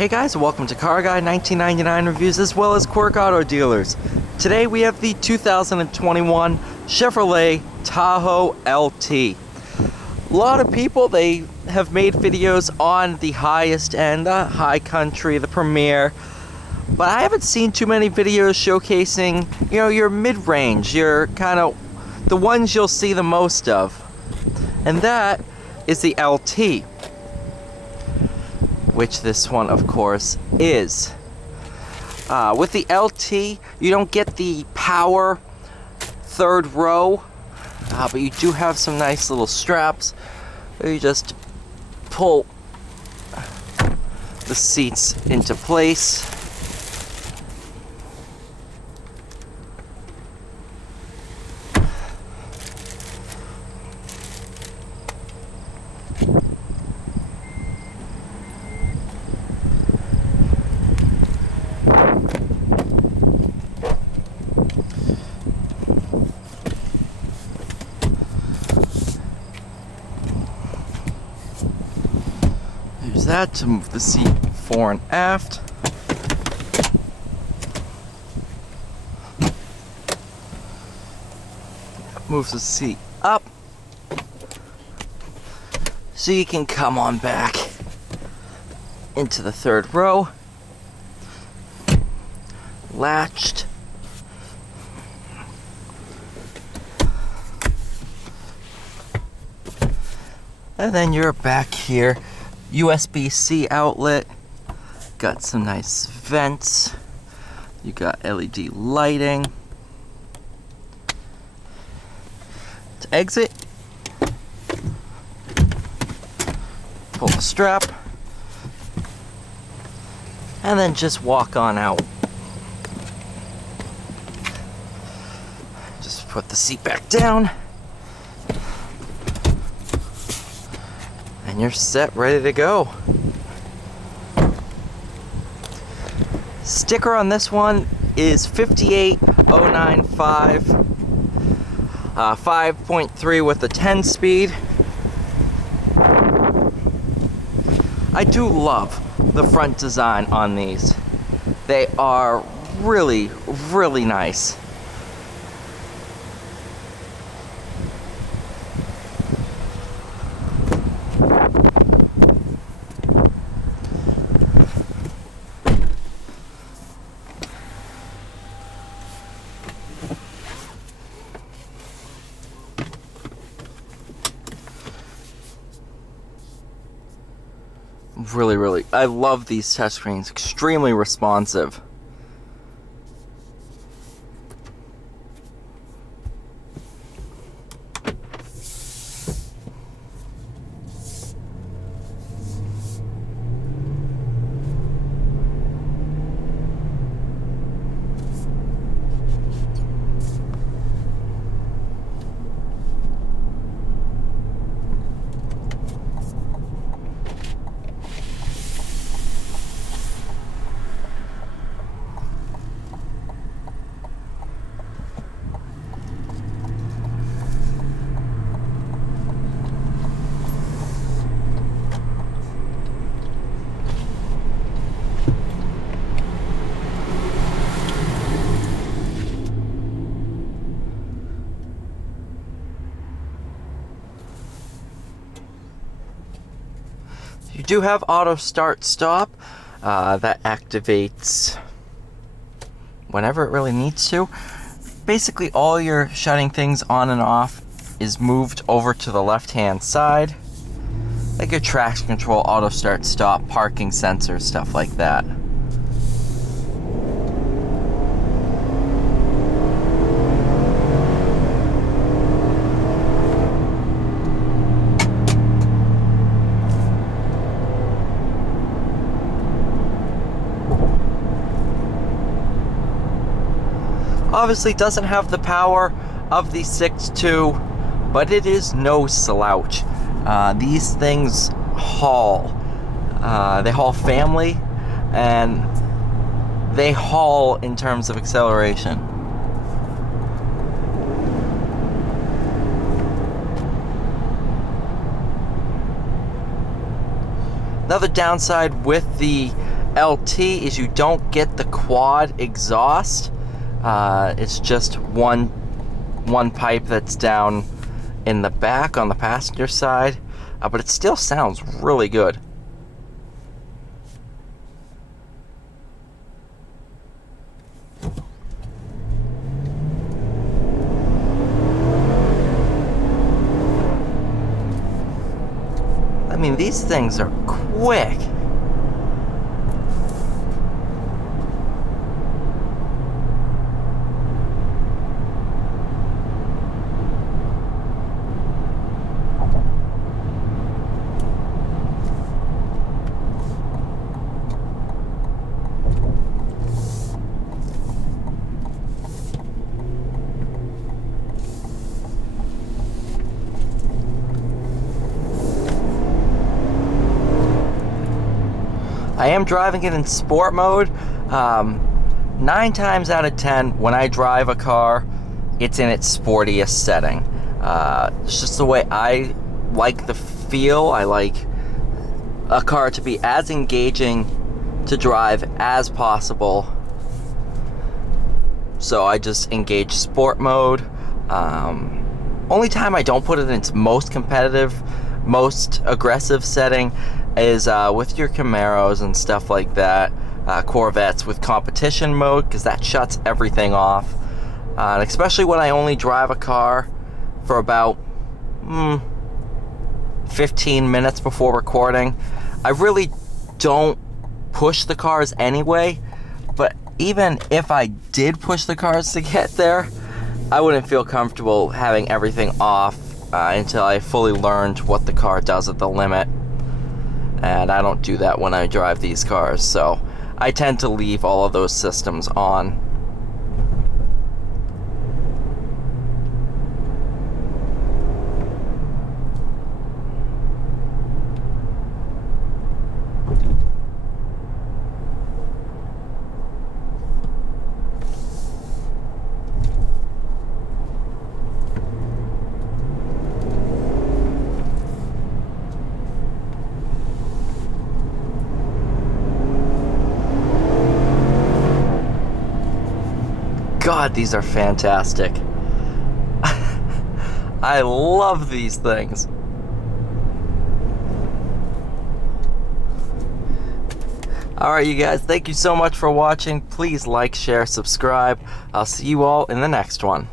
Hey guys, welcome to Car Guy 1999 Reviews as well as Quirk Auto Dealers. Today we have the 2021 Chevrolet Tahoe LT. A lot of people, they have made videos on the highest end, the high country, the Premier, but I haven't seen too many videos showcasing, your mid-range, your kind of the ones you'll see the most of. And that is the LT, which this one, of course, is. With the LT, you don't get the power third row, but you do have some nice little straps where you just pull the seats into place. Use that to move the seat fore and aft. Moves the seat up so you can come on back into the third row, latched. And then you're back here. USB-C outlet, got some nice vents, you got LED lighting. To exit, pull the strap, and then just walk on out. Just put the seat back down. And you're set, ready to go. Sticker on this one is 58095, 5.3 with a 10 speed. I do love the front design on these. They are really, really nice. Really, I love these touchscreens. Extremely responsive. You do have auto start stop that activates whenever it really needs to. Basically all your shutting things on and off is moved over to the left hand side, like your traction control, auto start stop, parking sensors, stuff like that. Obviously doesn't have the power of the 6.2, but it is no slouch. These things haul. They haul family, and they haul in terms of acceleration. Another downside with the LT is you don't get the quad exhaust. It's just one pipe that's down in the back on the passenger side, but it still sounds really good. I mean, these things are quick. I am driving it in sport mode. 9 times out of 10, when I drive a car, it's in its sportiest setting. It's just the way I like the feel. I like a car to be as engaging to drive as possible. So I just engage sport mode. Only time I don't put it in its most competitive, most aggressive setting is with your Camaros and stuff like that, Corvettes with competition mode, because that shuts everything off. And especially when I only drive a car for about 15 minutes before recording. I really don't push the cars anyway, but even if I did push the cars to get there, I wouldn't feel comfortable having everything off until I fully learned what the car does at the limit. And I don't do that when I drive these cars, so I tend to leave all of those systems on. God, these are fantastic. I love these things. Alright, you guys, thank you so much for watching. Please like, share, subscribe. I'll see you all in the next one.